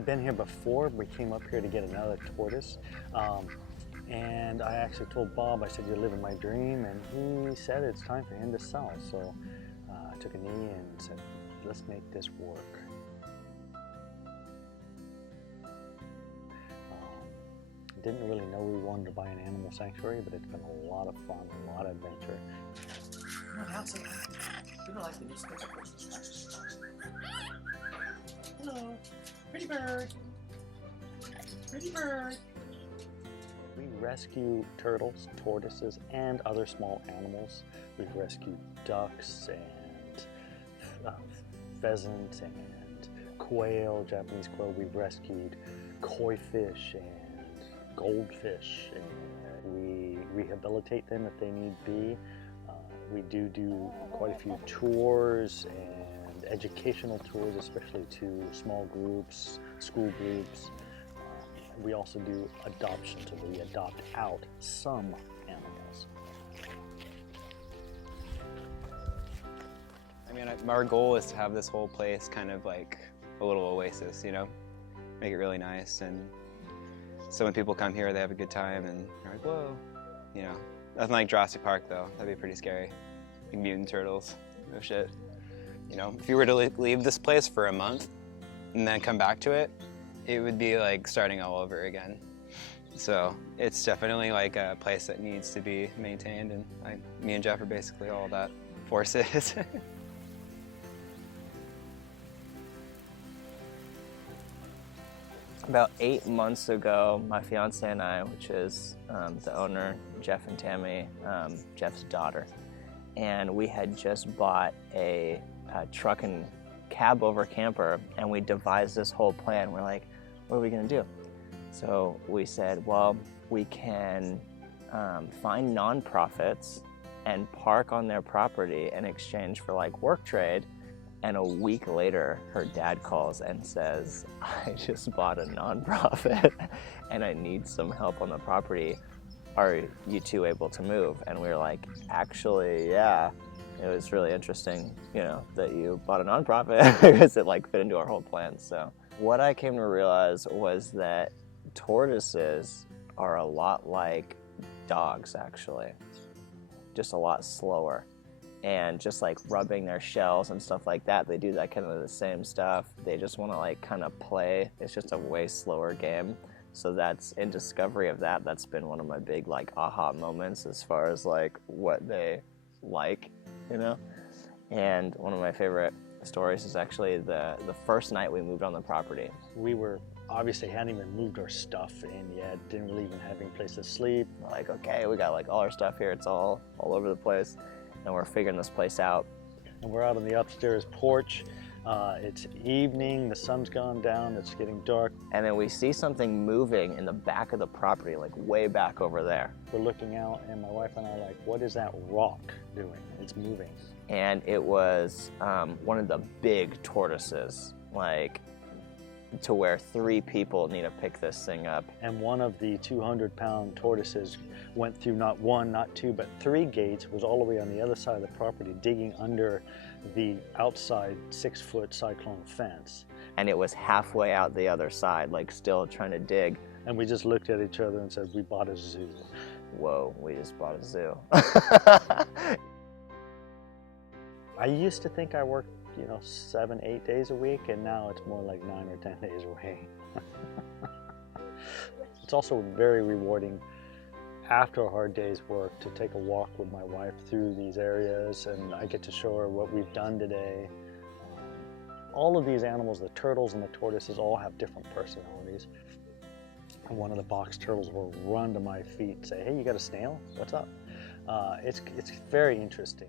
had been here before. We came up here to get another tortoise. And I actually told Bob, I said, you're living my dream. And he said it's time for him to sell. So I took a knee and said, let's make this work. Didn't really know we wanted to buy an animal sanctuary, but it's been a lot of fun, a lot of adventure. People like the newspaper. Hello, pretty bird. Pretty bird. We rescue turtles, tortoises, and other small animals. We've rescued ducks and pheasants and quail, Japanese quail. We've rescued koi fish and goldfish, and we rehabilitate them if they need be. We do quite a few tours and educational tours, especially to small groups, school groups. We also do adoption, so we adopt out some animals. I mean, our goal is to have this whole place kind of like a little oasis, you know? Make it really nice, and so when people come here, they have a good time, and they're like, whoa, you know. Nothing like Jurassic Park, though. That'd be pretty scary. Like mutant turtles, no shit. You know, if you were to leave this place for a month and then come back to it, it would be like starting all over again. So it's definitely like a place that needs to be maintained, and me and Jeff are basically all that forces. About 8 months ago, my fiance and I, which is the owner, Jeff and Tammy, Jeff's daughter, and we had just bought a truck and cab over camper, and we devised this whole plan. We're like, what are we gonna do? So we said, well, we can find nonprofits and park on their property in exchange for like work trade. And a week later, her dad calls and says, I just bought a nonprofit and I need some help on the property. Are you two able to move? And we were like, actually, yeah. It was really interesting, you know, that you bought a nonprofit because it like fit into our whole plan. So what I came to realize was that tortoises are a lot like dogs, actually, just a lot slower. And just like rubbing their shells and stuff like that, they do that kind of the same stuff. They just want to like kind of play. It's just a way slower game. So that's, in discovery of that, that's been one of my big like aha moments as far as like what they like, you know? And one of my favorite stories is actually the first night we moved on the property. We were obviously hadn't even moved our stuff in yet, didn't really even have any place to sleep. We're like, okay, we got like all our stuff here. It's all over the place. And we're figuring this place out. And we're out on the upstairs porch. It's evening, the sun's gone down, it's getting dark. And then we see something moving in the back of the property, like way back over there. We're looking out and my wife and I are like, what is that rock doing? It's moving. And it was one of the big tortoises, like to where 3 people need to pick this thing up. And one of the 200-pound tortoises went through not 1, not 2, but 3 gates, was all the way on the other side of the property, digging under the outside 6-foot cyclone fence. And it was halfway out the other side, like still trying to dig. And we just looked at each other and said, we bought a zoo. Whoa, we just bought a zoo. I used to think I worked, 7, 8 days a week, and now it's more like 9 or 10 days a week. It's also very rewarding after a hard day's work to take a walk with my wife through these areas, and I get to show her what we've done today. All of these animals, the turtles and the tortoises, all have different personalities. And one of the box turtles will run to my feet and say, hey, you got a snail? What's up? It's very interesting.